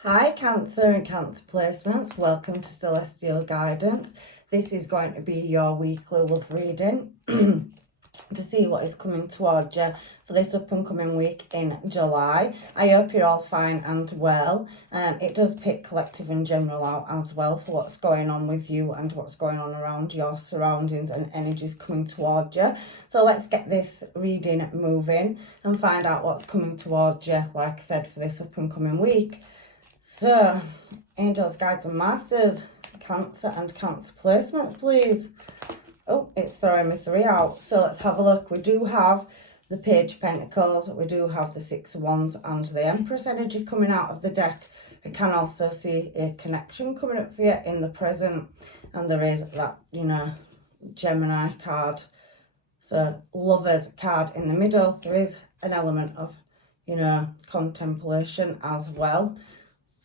Hi Cancer and Cancer placements, welcome to Celestial Guidance. This is going to be your weekly love reading to see what is coming towards you for this up and coming week in July. I hope you're all fine and well. It does pick collective and general out as well for what's going on with you and what's going on around your surroundings and energies coming towards you. So let's get this reading moving and find out what's coming towards you, like I said, for this up and coming week. So, angels, guides and masters, Cancer and Cancer placements, please. Oh, it's throwing me 3 out. So let's have a look. We do have the Page of Pentacles, we do have the Six of Wands and the Empress energy coming out of the deck. I can also see a connection coming up for you in the present. And there is that, Gemini card. So, Lovers card in the middle. There is an element of, contemplation as well.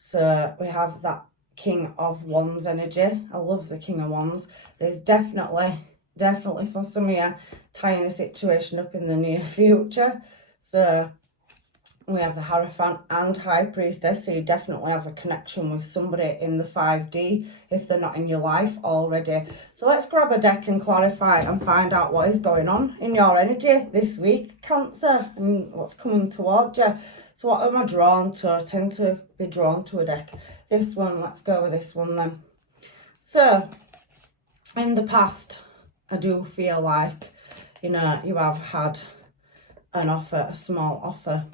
So we have that King of Wands energy. I love the King of Wands. There's definitely for some of you tying a situation up in the near future. So we have the Hierophant and High Priestess. So you definitely have a connection with somebody in the 5D if they're not in your life already. So let's grab a deck and clarify and find out what is going on in your energy this week, Cancer, and what's coming towards you. So what am I drawn to? I tend to be drawn to a deck. This one, let's go with this one then. So, in the past, I do feel like, you have had an offer, a small offer.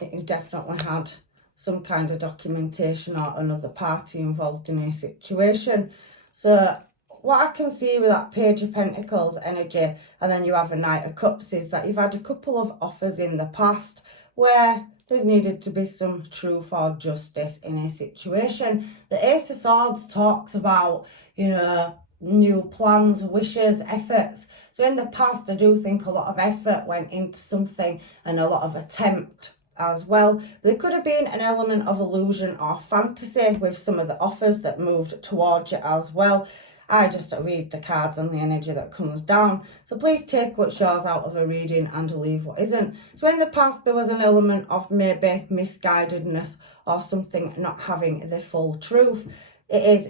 You've definitely had some kind of documentation or another party involved in a situation. So, what I can see with that Page of Pentacles energy, and then you have a Knight of Cups, is that you've had a couple of offers in the past where there's needed to be some truth or justice in a situation. The Ace of Swords talks about, new plans, wishes, efforts. So in the past, I do think a lot of effort went into something and a lot of attempt as well. There could have been an element of illusion or fantasy with some of the offers that moved towards you as well. I just read the cards and the energy that comes down. So please take what's yours out of a reading and leave what isn't. So in the past, there was an element of maybe misguidedness or something not having the full truth. It is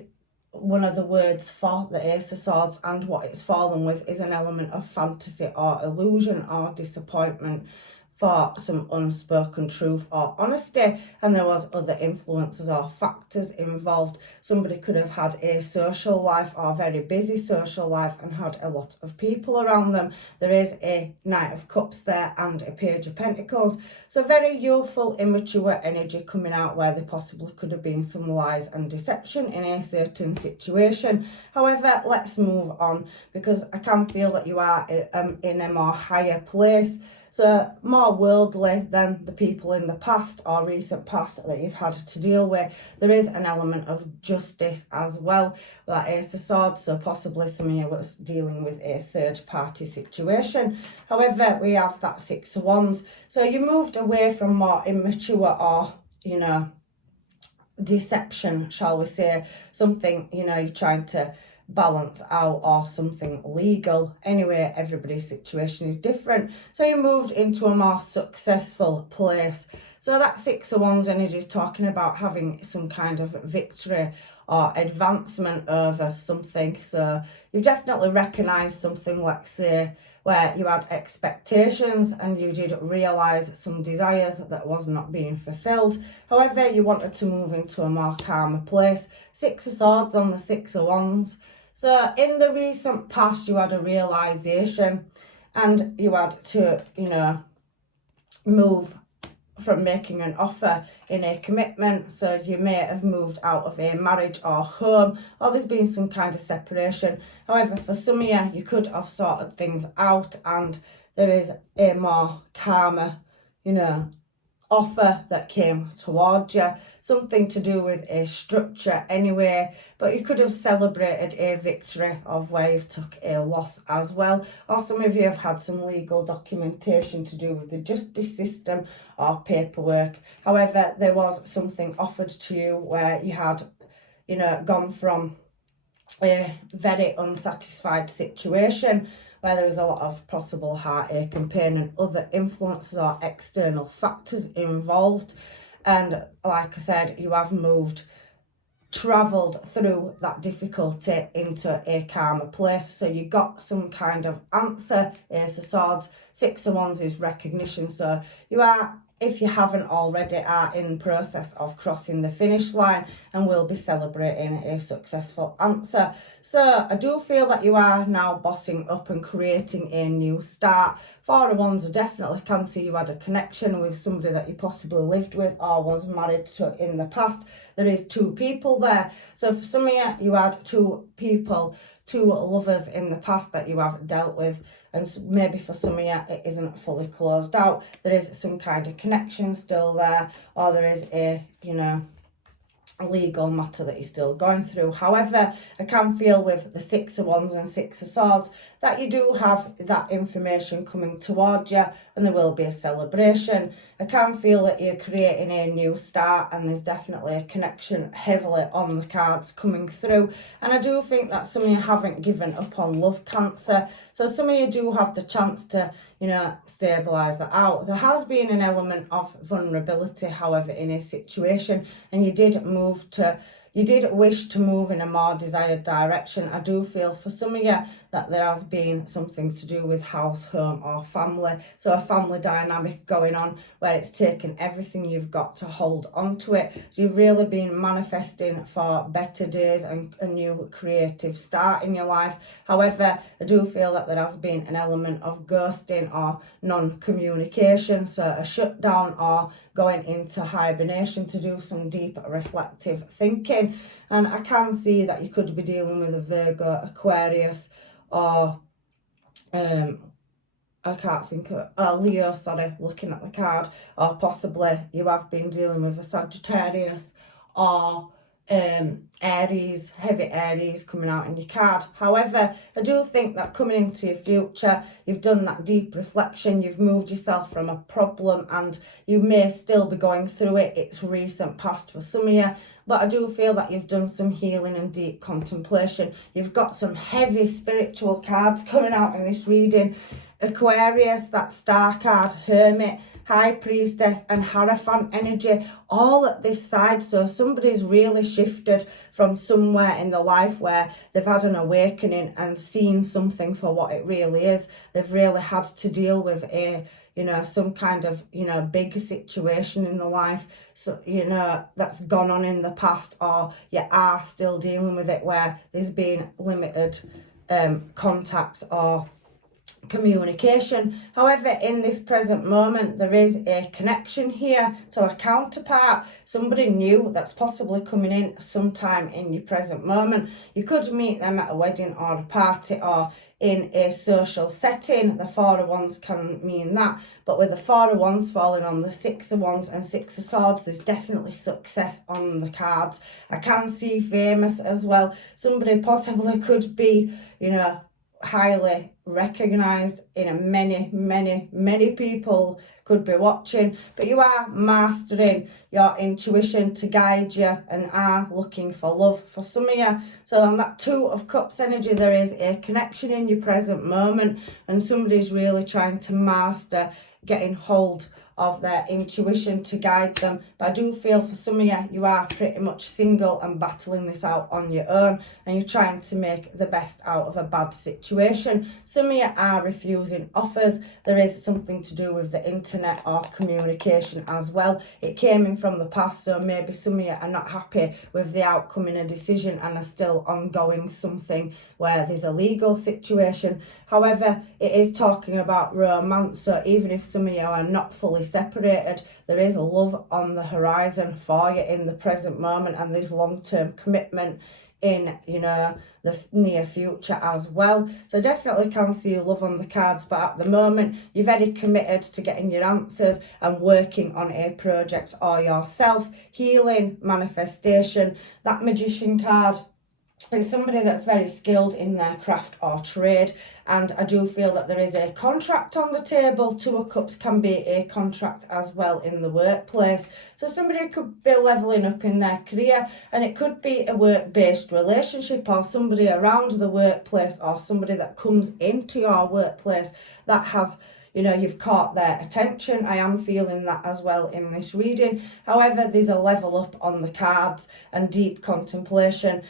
one of the words for the Ace of Swords, and what it's fallen with is an element of fantasy or illusion or disappointment for some unspoken truth or honesty, and there was other influences or factors involved. Somebody could have had a social life or very busy social life and had a lot of people around them. There is a Knight of Cups there and a Page of Pentacles. So very youthful, immature energy coming out where there possibly could have been some lies and deception in a certain situation. However, let's move on, because I can feel that you are in a more higher place. So more worldly than the people in the past or recent past that you've had to deal with. There is an element of justice as well. That Ace of Swords, so possibly some of you was dealing with a third party situation. However, we have that Six of Wands. So you moved away from more immature or, deception, shall we say. Something, you're trying to balance out, or something legal. Anyway, everybody's situation is different. So you moved into a more successful place. So that Six of Wands energy is talking about having some kind of victory or advancement over something. So you've definitely recognised something, let's say, where you had expectations and you did realise some desires that was not being fulfilled. However, you wanted to move into a more calmer place. Six of Swords on the Six of Wands. So in the recent past, you had a realisation and you had to, move from making an offer in a commitment. So you may have moved out of a marriage or home, or there's been some kind of separation. However, for some of you, you could have sorted things out and there is a more calmer, offer that came towards you. Something to do with a structure anyway, but you could have celebrated a victory of where you've took a loss as well. Or some of you have had some legal documentation to do with the justice system or paperwork. However, there was something offered to you where you had, gone from a very unsatisfied situation where there was a lot of possible heartache and pain and other influences or external factors involved. And like I said, you have travelled through that difficulty into a calmer place. So you got some kind of answer. Ace of Swords, Six of Wands is recognition. So you are, if you haven't already, are in process of crossing the finish line and will be celebrating a successful answer. So I do feel that you are now bossing up and creating a new start. Four of Wands, I definitely can see you had a connection with somebody that you possibly lived with or was married to in the past. There is two people there. So for some of you, you had two people, two lovers in the past that you have dealt with. And maybe for some of you, it isn't fully closed out. There is some kind of connection still there, or there is a, a legal matter that you're still going through. However, I can feel with the Six of Wands and Six of Swords that you do have that information coming towards you, and there will be a celebration. I can feel that you're creating a new start, and there's definitely a connection heavily on the cards coming through. And I do think that some of you haven't given up on love, Cancer. So some of you do have the chance to, stabilise that out. There has been an element of vulnerability, however, in a situation, and you did wish to move in a more desired direction. I do feel for some of you that there has been something to do with house, home or family. So a family dynamic going on where it's taken everything you've got to hold on to it. So you've really been manifesting for better days and a new creative start in your life. However, I do feel that there has been an element of ghosting or non-communication. So a shutdown or going into hibernation to do some deep reflective thinking. And I can see that you could be dealing with a Virgo, Aquarius, or I can't think of Leo, sorry, looking at the card, or possibly you have been dealing with a Sagittarius or Aries, heavy Aries coming out in your card. However, I do think that coming into your future, you've done that deep reflection, you've moved yourself from a problem, and you may still be going through it. It's recent past for some of you, but I do feel that you've done some healing and deep contemplation. You've got some heavy spiritual cards coming out in this reading. Aquarius, that star card, Hermit, High Priestess and Hierophant energy all at this side. So somebody's really shifted from somewhere in their life where they've had an awakening and seen something for what it really is. They've really had to deal with a some kind of big situation in the life, so that's gone on in the past, or you are still dealing with it where there's been limited contact or communication. However, in this present moment, there is a connection here to a counterpart, somebody new that's possibly coming in sometime in your present moment. You could meet them at a wedding or a party or in a social setting. The Four of Wands can mean that, but with the Four of Wands falling on the Six of Wands and Six of Swords, there's definitely success on the cards. I can see famous as well. Somebody possibly could be, highly recognized in many people could be watching, but you are mastering your intuition to guide you and are looking for love for some of you. So on that Two of Cups energy, there is a connection in your present moment, and somebody's really trying to master getting hold of their intuition to guide them. But I do feel for some of you, you are pretty much single and battling this out on your own, and you're trying to make the best out of a bad situation. Some of you are refusing offers. There is something to do with the internet or communication as well. It came in from the past, so maybe some of you are not happy with the outcome in a decision and are still ongoing something where there's a legal situation. However, it is talking about romance, so even if some of you are not fully separated, there is love on the horizon for you in the present moment, and there's long-term commitment in the near future as well. So definitely can see love on the cards, but at the moment you're very committed to getting your answers and working on a project or yourself, healing, manifestation. That Magician card, it's somebody that's very skilled in their craft or trade, and I do feel that there is a contract on the table. Two of Cups can be a contract as well in the workplace. So somebody could be leveling up in their career, and it could be a work-based relationship or somebody around the workplace or somebody that comes into your workplace that has you know, you've caught their attention. I am feeling that as well in this reading. However, there's a level up on the cards and deep contemplation.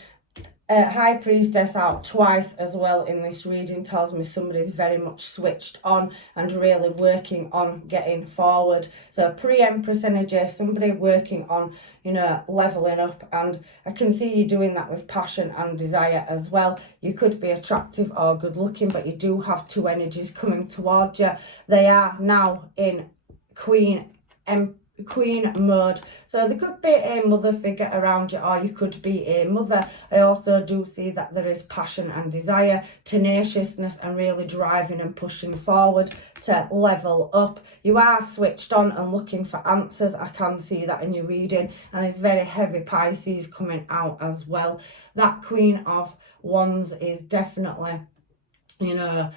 High Priestess out twice as well in this reading tells me somebody's very much switched on and really working on getting forward. So pre-Empress energy, somebody working on, you know, leveling up, and I can see you doing that with passion and desire as well. You could be attractive or good looking, but you do have two energies coming towards you. They are now in Queen mode, so there could be a mother figure around you, or you could be a mother. I also do see that there is passion and desire, tenaciousness, and really driving and pushing forward to level up. You are switched on and looking for answers. I can see that in your reading, and there's very heavy Pisces coming out as well. That Queen of Wands is definitely, you know,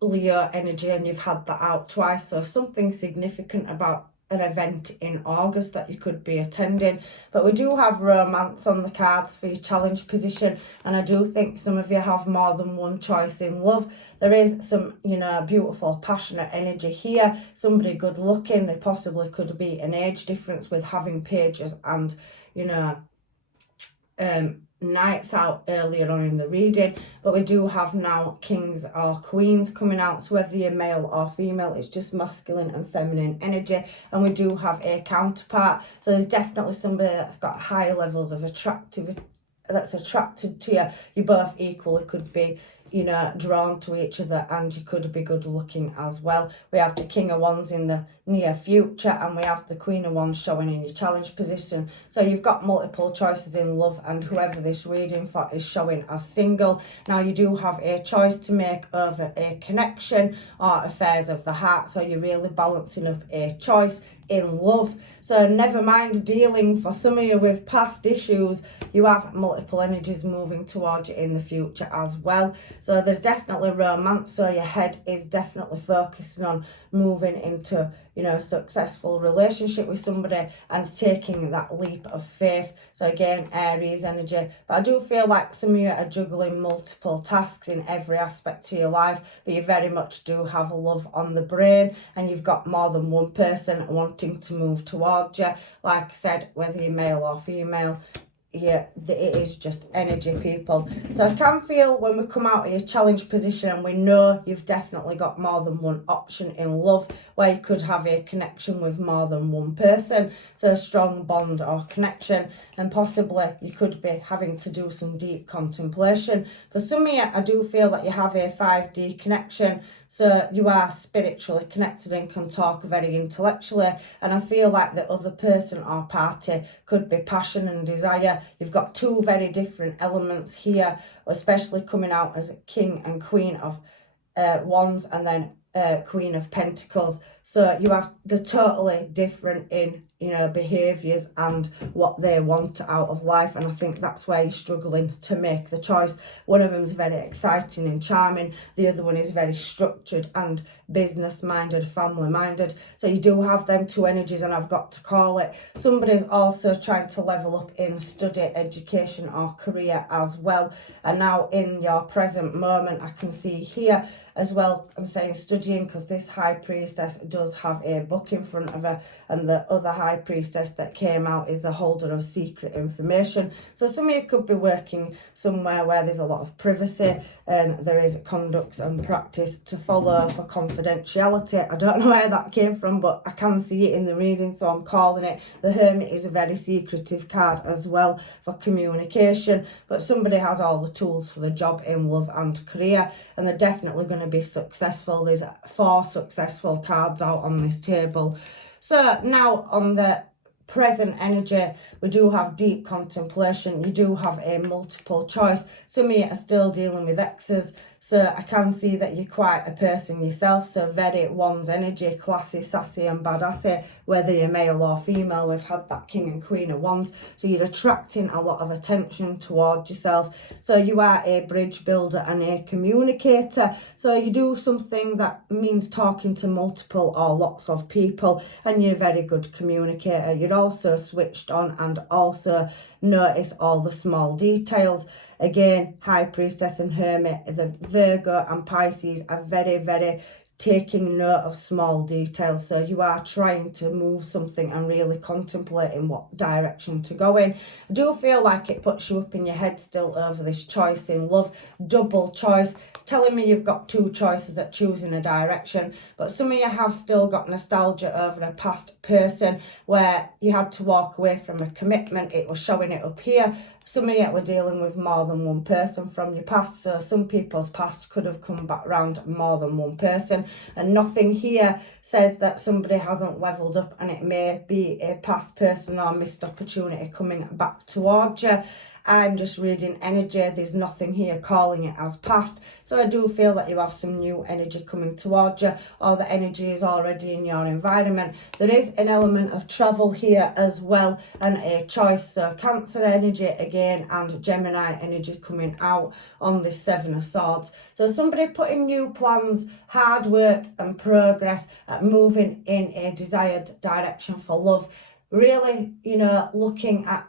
Leo energy, and you've had that out twice, so something significant about an event in August that you could be attending. But we do have romance on the cards for your challenge position, and I do think some of you have more than one choice in love. There is some, you know, beautiful passionate energy here, somebody good looking. There possibly could be an age difference with having pages and, you know, Knights out earlier on in the reading. But we do have now Kings or Queens coming out, so whether you're male or female, it's just masculine and feminine energy. And we do have a counterpart, so there's definitely somebody that's got high levels of attractivity, that's attracted to you. You both equally could be, you know, drawn to each other, and you could be good looking as well. We have the King of Wands in the near future, and we have the Queen of Wands showing in your challenge position. So you've got multiple choices in love, and whoever this reading for is showing as single. Now you do have a choice to make over a connection or affairs of the heart, so you're really balancing up a choice in love. So never mind dealing for some of you with past issues, you have multiple energies moving towards you in the future as well. So there's definitely romance, so your head is definitely focusing on moving into, you know, a successful relationship with somebody and taking that leap of faith. So again, Aries energy. But I do feel like some of you are juggling multiple tasks in every aspect to your life, but you very much do have love on the brain, and you've got more than one person wanting to move towards you. Like I said, whether you're male or female, yeah, it is just energy, people. So I can feel when we come out of your challenge position, and we know you've definitely got more than one option in love, where you could have a connection with more than one person, so a strong bond or connection, and possibly you could be having to do some deep contemplation. For some of you, I do feel that you have a 5D connection, so you are spiritually connected and can talk very intellectually, and I feel like the other person or party could be passion and desire. You've got two very different elements here, especially coming out as a King and Queen of Wands, and then Queen of Pentacles. So you have the totally different in, you know, behaviours and what they want out of life, and I think that's where you're struggling to make the choice. One of them is very exciting and charming, the other one is very structured and business minded, family minded. So you do have them two energies, and I've got to call it. Somebody's also trying to level up in study, education or career as well, and now in your present moment I can see here as well, I'm saying studying because this High Priestess does have a book in front of her, and the other High Priestess that came out is the holder of secret information. So some of you could be working somewhere where there's a lot of privacy, and there is conduct and practice to follow for confidentiality. I don't know where that came from, but I can see it in the reading, so I'm calling it. The Hermit is a very secretive card as well for communication, but somebody has all the tools for the job in love and career, and they're definitely going to be successful. There's 4 successful cards out on this table. So now on the present energy, we do have deep contemplation. You do have a multiple choice. Some of you are still dealing with exes, so I can see that you're quite a person yourself, so very Wands energy, classy, sassy and badassy, whether you're male or female. We've had that King and Queen of Wands, so you're attracting a lot of attention towards yourself. So you are a bridge builder and a communicator, so you do something that means talking to multiple or lots of people, and you're a very good communicator. You're also switched on and also notice all the small details. Again, High Priestess and Hermit, the Virgo and Pisces are very, very taking note of small details. So you are trying to move something and really contemplating what direction to go in. I do feel like it puts you up in your head still over this choice in love, double choice. It's telling me you've got two choices at choosing a direction, but some of you have still got nostalgia over a past person where you had to walk away from a commitment. It was showing it up here. Some of you were dealing with more than one person from your past, so some people's past could have come back around more than one person, and nothing here says that somebody hasn't leveled up and it may be a past person or missed opportunity coming back towards you. I'm just reading energy. There's nothing here calling it as past. So I do feel that you have some new energy coming towards you, or the energy is already in your environment. There is an element of travel here as well, and a choice. So Cancer energy again and Gemini energy coming out on this Seven of Swords. So somebody putting new plans, hard work and progress at moving in a desired direction for love. Really, looking at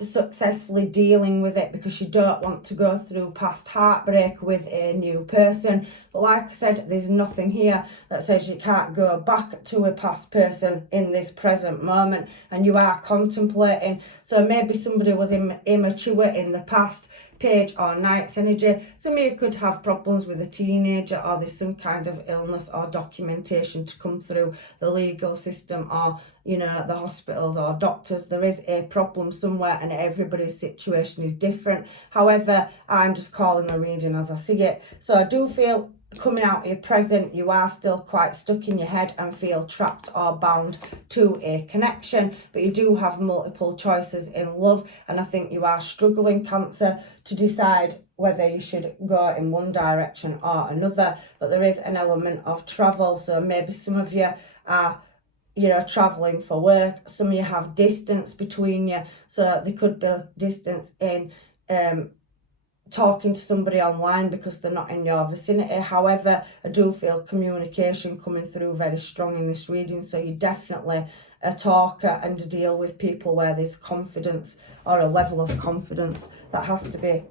successfully dealing with it, because you don't want to go through past heartbreak with a new person. But like I said, there's nothing here that says you can't go back to a past person in this present moment, and you are contemplating. So maybe somebody was immature in the past. Page or Knight's energy. Some of you could have problems with a teenager, or there's some kind of illness or documentation to come through the legal system, or the hospitals or doctors. There is a problem somewhere, and everybody's situation is different. However, I'm just calling the reading as I see it. So I do feel coming out of your present, you are still quite stuck in your head and feel trapped or bound to a connection, but you do have multiple choices in love, and I think you are struggling, Cancer, to decide whether you should go in one direction or another. But there is an element of travel, so maybe some of you are traveling for work. Some of you have distance between you, so there could be distance in talking to somebody online because they're not in your vicinity. However, I do feel communication coming through very strong in this reading, so you're definitely a talker and deal with people where there's confidence, or a level of confidence that has to be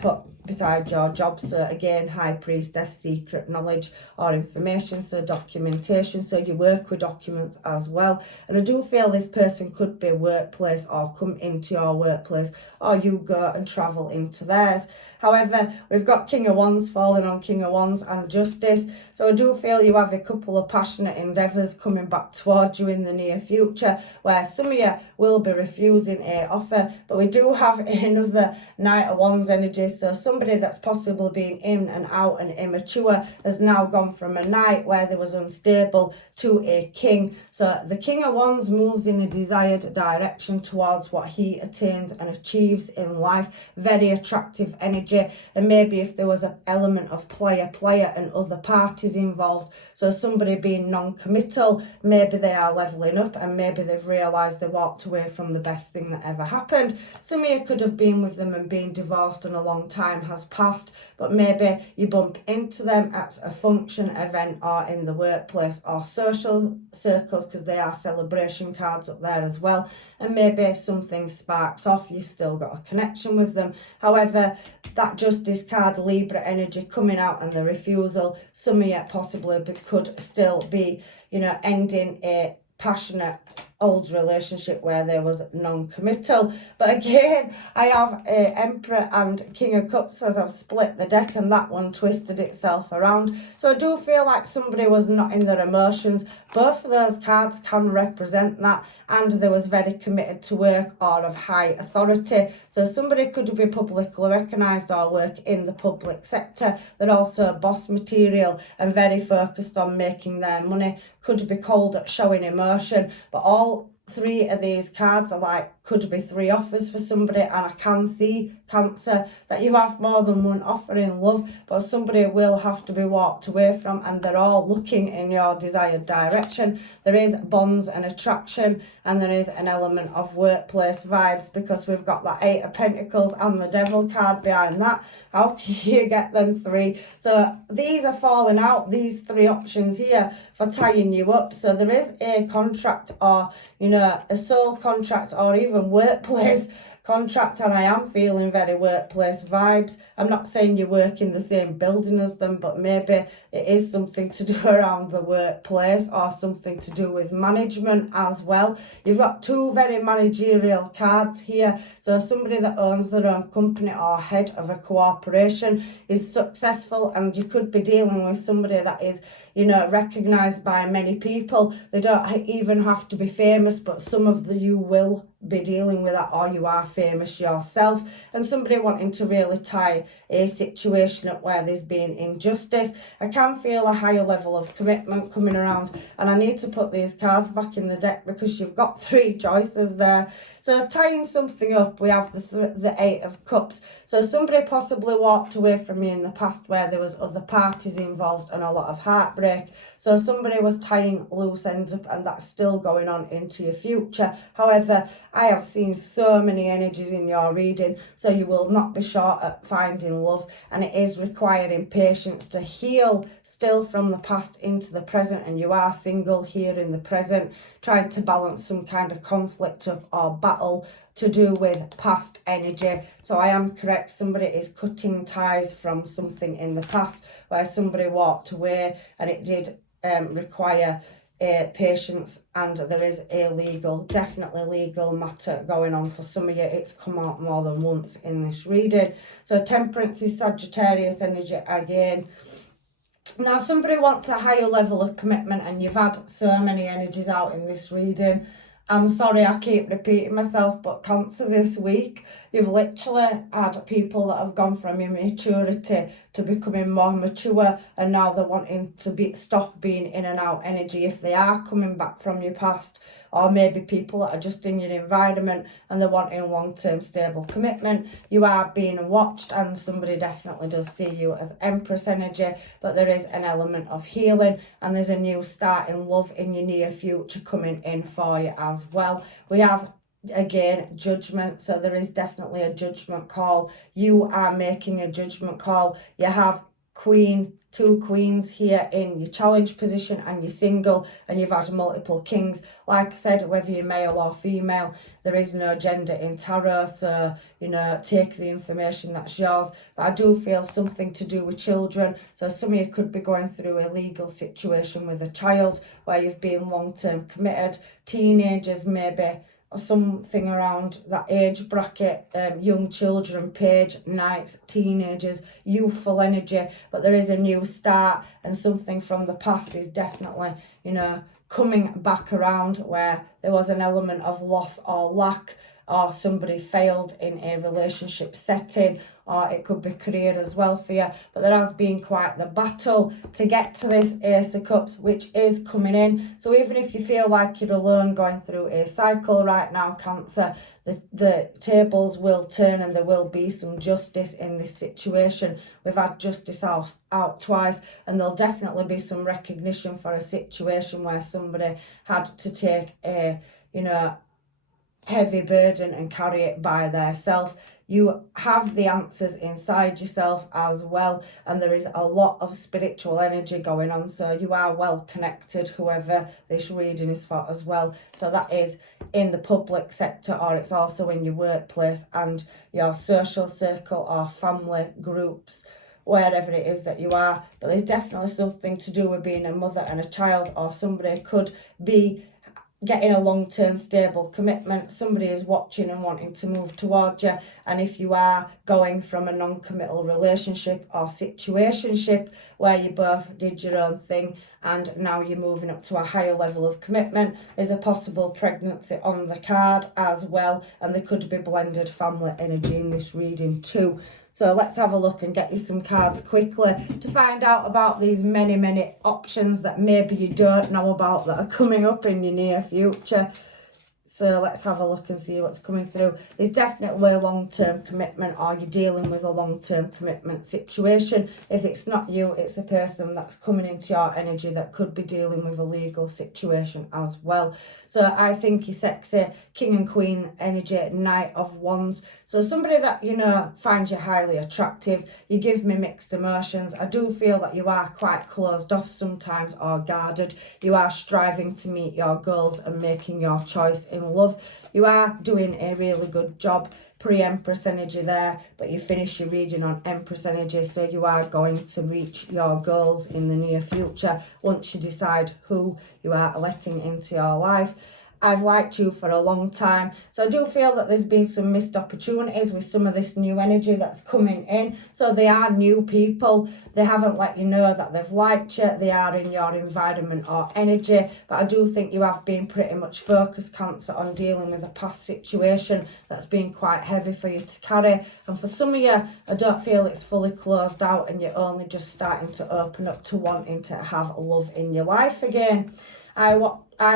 put beside your job. So again, High Priestess, secret knowledge or information, so documentation. So you work with documents as well. And I do feel this person could be workplace, or come into your workplace, or you go and travel into theirs. However, we've got King of Wands falling on King of Wands and Justice. So I do feel you have a couple of passionate endeavours coming back towards you in the near future, where some of you will be refusing a offer. But we do have another Knight of Wands energy. So somebody that's possibly been in and out and immature has now gone from a knight where they was unstable to a king. So the King of Wands moves in a desired direction towards what he attains and achieves in life. Very attractive energy. And maybe if there was an element of player and other parties involved, so somebody being non-committal, maybe they are leveling up, and maybe they've realised they walked away from the best thing that ever happened. Some of you could have been with them and been divorced and a long time has passed, but maybe you bump into them at a function, event, or in the workplace or social circles, because they are celebration cards up there as well, and maybe something sparks off. You still got a connection with them. However, that Justice card, Libra energy coming out, and the refusal, some of you possibly could still be ending a passionate old relationship where there was non-committal. But again, I have Emperor and King of Cups as I've split the deck, and that one twisted itself around. So I do feel like somebody was not in their emotions. Both of those cards can represent that, and they was very committed to work or of high authority. So somebody could be publicly recognised or work in the public sector. They're also boss material and very focused on making their money. Could be cold at showing emotion, but all three of these cards are like, could be three offers for somebody, and I can see, Cancer, that you have more than one offer in love, but somebody will have to be walked away from, and they're all looking in your desired direction. There is bonds and attraction, and there is an element of workplace vibes, because we've got that Eight of Pentacles and the Devil card behind that. How can you get them three? So these are falling out, these three options here, for tying you up. So there is a contract, or a soul contract, or even workplace contract, and I am feeling very workplace vibes. I'm not saying you work in the same building as them, but maybe it is something to do around the workplace or something to do with management as well. You've got two very managerial cards here. So somebody that owns their own company or head of a corporation is successful, and you could be dealing with somebody that is, you know, recognised by many people. They don't even have to be famous, but some of you will be dealing with that, or you are famous yourself, and somebody wanting to really tie a situation up where there's been injustice. I can feel a higher level of commitment coming around, and I need to put these cards back in the deck because you've got three choices there. So tying something up, we have the Eight of Cups. So somebody possibly walked away from you in the past where there was other parties involved and a lot of heartbreak. So somebody was tying loose ends up, and that's still going on into your future. However, I have seen so many energies in your reading, so you will not be short at finding love, and it is requiring patience to heal still from the past into the present, and you are single here in the present, trying to balance some kind of conflict or battle to do with past energy. So I am correct, somebody is cutting ties from something in the past where somebody walked away, and it did require patience, and there is a definitely legal matter going on for some of you. It's come out more than once in this reading. So Temperance is Sagittarius energy again. Now somebody wants a higher level of commitment, and you've had so many energies out in this reading. I'm sorry I keep repeating myself, but Cancer this week, you've literally had people that have gone from immaturity to becoming more mature, and now they're wanting to stop being in and out energy if they are coming back from your past, or maybe people that are just in your environment and they're wanting long-term stable commitment. You are being watched, and somebody definitely does see you as Empress energy, but there is an element of healing, and there's a new start in love in your near future coming in for you as well. We have again Judgment, so there is definitely a judgment call. You are making a judgment call. You have two queens here in your challenge position, and you're single, and you've had multiple kings. Like I said, whether you're male or female, there is no gender in tarot, so you know, take the information that's yours. But I do feel something to do with children, so some of you could be going through a legal situation with a child where you've been long-term committed. Teenagers maybe, or something around that age bracket, young children, page, knights, teenagers, youthful energy. But there is a new start, and something from the past is definitely, you know, coming back around where there was an element of loss or lack, or somebody failed in a relationship setting, or it could be career as well for you. But there has been quite the battle to get to this Ace of Cups, which is coming in. So even if you feel like you're alone going through a cycle right now, Cancer, the tables will turn, and there will be some justice in this situation. We've had justice out twice, and there'll definitely be some recognition for a situation where somebody had to take a, you know, heavy burden and carry it by themselves. You have the answers inside yourself as well, and there is a lot of spiritual energy going on, so you are well connected, whoever this reading is for as well. So that is in the public sector, or it's also in your workplace and your social circle or family groups, wherever it is that you are. But there's definitely something to do with being a mother and a child, or somebody could be getting a long-term stable commitment. Somebody is watching and wanting to move towards you, and if you are going from a non-committal relationship or situationship where you both did your own thing and now you're moving up to a higher level of commitment, there's a possible pregnancy on the card as well, and there could be blended family energy in this reading too. So let's have a look and get you some cards quickly to find out about these many options that maybe you don't know about that are coming up in your near future. So let's have a look and see what's coming through. There's definitely a long-term commitment, or you're dealing with a long-term commitment situation. If it's not you, it's a person that's coming into your energy that could be dealing with a legal situation as well. So I think you're sexy, King and Queen energy, Knight of Wands. So somebody that, you know, finds you highly attractive. You give me mixed emotions. I do feel that you are quite closed off sometimes, or guarded. You are striving to meet your goals and making your choice in love. you are doing a really good job. Pre-Empress energy there, but you finish your reading on Empress energy, so you are going to reach your goals in the near future once you decide who you are letting into your life. I've liked you for a long time, so I do feel that there's been some missed opportunities with some of this new energy that's coming in. So they are new people, they haven't let you know that they've liked you, they are in your environment or energy, but I do think you have been pretty much focused, Cancer, on dealing with a past situation that's been quite heavy for you to carry. And for some of you, I don't feel it's fully closed out and you're only just starting to open up to wanting to have love in your life again. I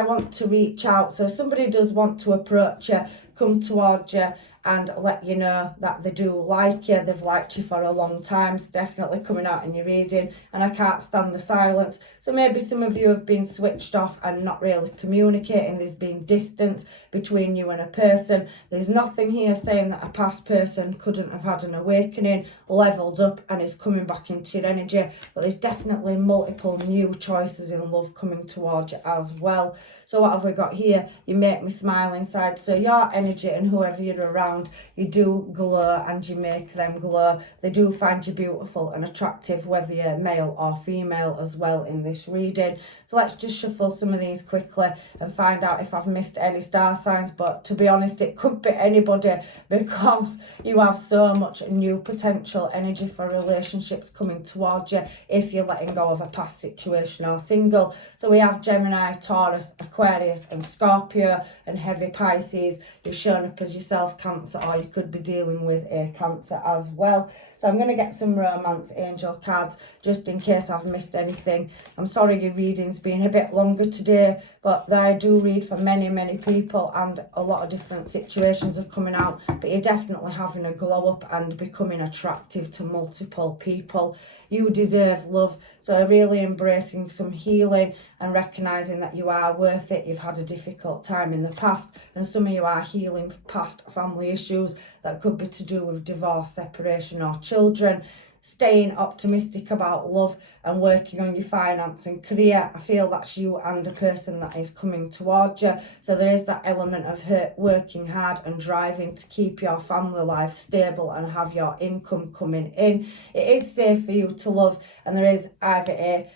want to reach out. So if somebody does want to approach you, come towards you and let you know that they do like you, they've liked you for a long time. It's definitely coming out in your reading, and I can't stand the silence. So maybe some of you have been switched off and not really communicating. There's been distance between you and a person. There's nothing here saying that a past person couldn't have had an awakening, leveled up and is coming back into your energy, but there's definitely multiple new choices in love coming towards you as well. So what have we got here? You make me smile inside. So your energy and whoever you're around, you do glow and you make them glow. They do find you beautiful and attractive, whether you're male or female as well in this reading. So let's just shuffle some of these quickly and find out if I've missed any star signs. But to be honest, it could be anybody, because you have so much new potential energy for relationships coming towards you if you're letting go of a past situation or single. So we have Gemini, Taurus, Aquarius and Scorpio and heavy Pisces. You've shown up as yourself, Cancer, or you could be dealing with a Cancer as well. So I'm going to get some romance angel cards just in case I've missed anything. I'm sorry your reading's been a bit longer today, but I do read for many people and a lot of different situations are coming out, but you're definitely having a glow up and becoming attractive to multiple people. You deserve love, so really embracing some healing and recognising that you are worth it. You've had a difficult time in the past, and some of you are healing past family issues that could be to do with divorce, separation or children. Staying optimistic about love and working on your finance and career. I feel that's you and a person that is coming towards you. So there is that element of working hard and driving to keep your family life stable and have your income coming in. It is safe for you to love, and there is either a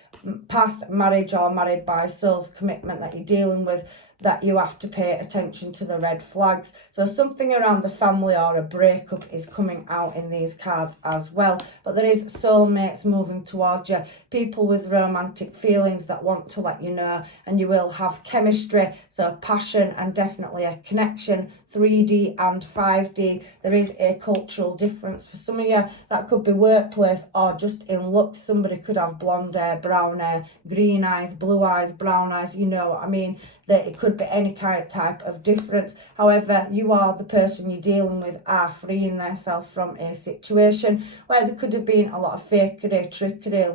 past marriage or married by souls commitment that you're dealing with, that you have to pay attention to the red flags. So something around the family or a breakup is coming out in these cards as well. But there is soulmates moving towards you, people with romantic feelings that want to let you know, and you will have chemistry, so passion and definitely a connection. 3D and 5D. There is a cultural difference for some of you. That could be workplace or just in looks. Somebody could have blonde hair, brown hair, green eyes, blue eyes, brown eyes, you know what I mean. That it could be any kind of type of difference. However, you are the person you're dealing with are freeing themselves from a situation where there could have been a lot of fakery, trickery,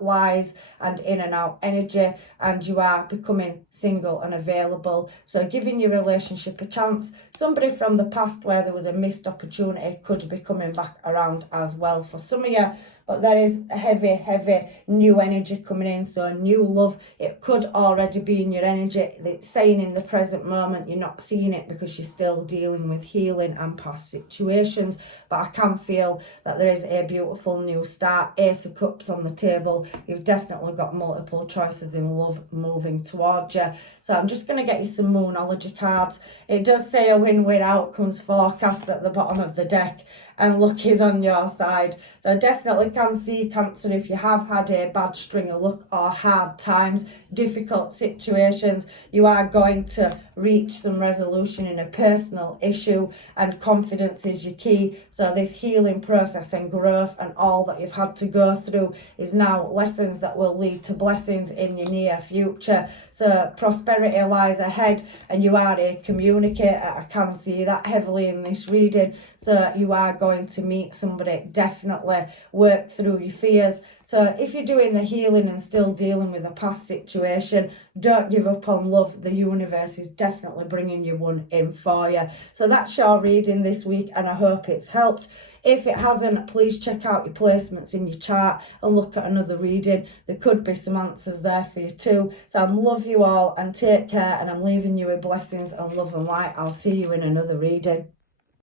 lies and in and out energy, and you are becoming single and available. So giving your relationship a chance. Somebody from the past where there was a missed opportunity could be coming back around as well for some of you. But there is a heavy new energy coming in, so new love. It could already be in your energy. It's saying in the present moment you're not seeing it because you're still dealing with healing and past situations. But I can feel that there is a beautiful new start. Ace of Cups on the table. You've definitely got multiple choices in love moving towards you. So I'm just going to get you some Moonology cards. It does say a win-win outcomes forecast at the bottom of the deck, and luck is on your side. So I definitely can see, Cancer, if you have had a bad string of luck or hard times, difficult situations, you are going to reach some resolution in a personal issue, and confidence is your key. So this healing process and growth and all that you've had to go through is now lessons that will lead to blessings in your near future. So prosperity lies ahead, and you are a communicator. I can see that heavily in this reading. So you are going to meet somebody, definitely work through your fears. So if you're doing the healing and still dealing with a past situation, don't give up on love. The universe is definitely bringing you one in for you. So that's your reading this week, and I hope it's helped. If it hasn't, please check out your placements in your chart and look at another reading. There could be some answers there for you too. So I love you all and take care, and I'm leaving you with blessings and love and light. I'll see you in another reading.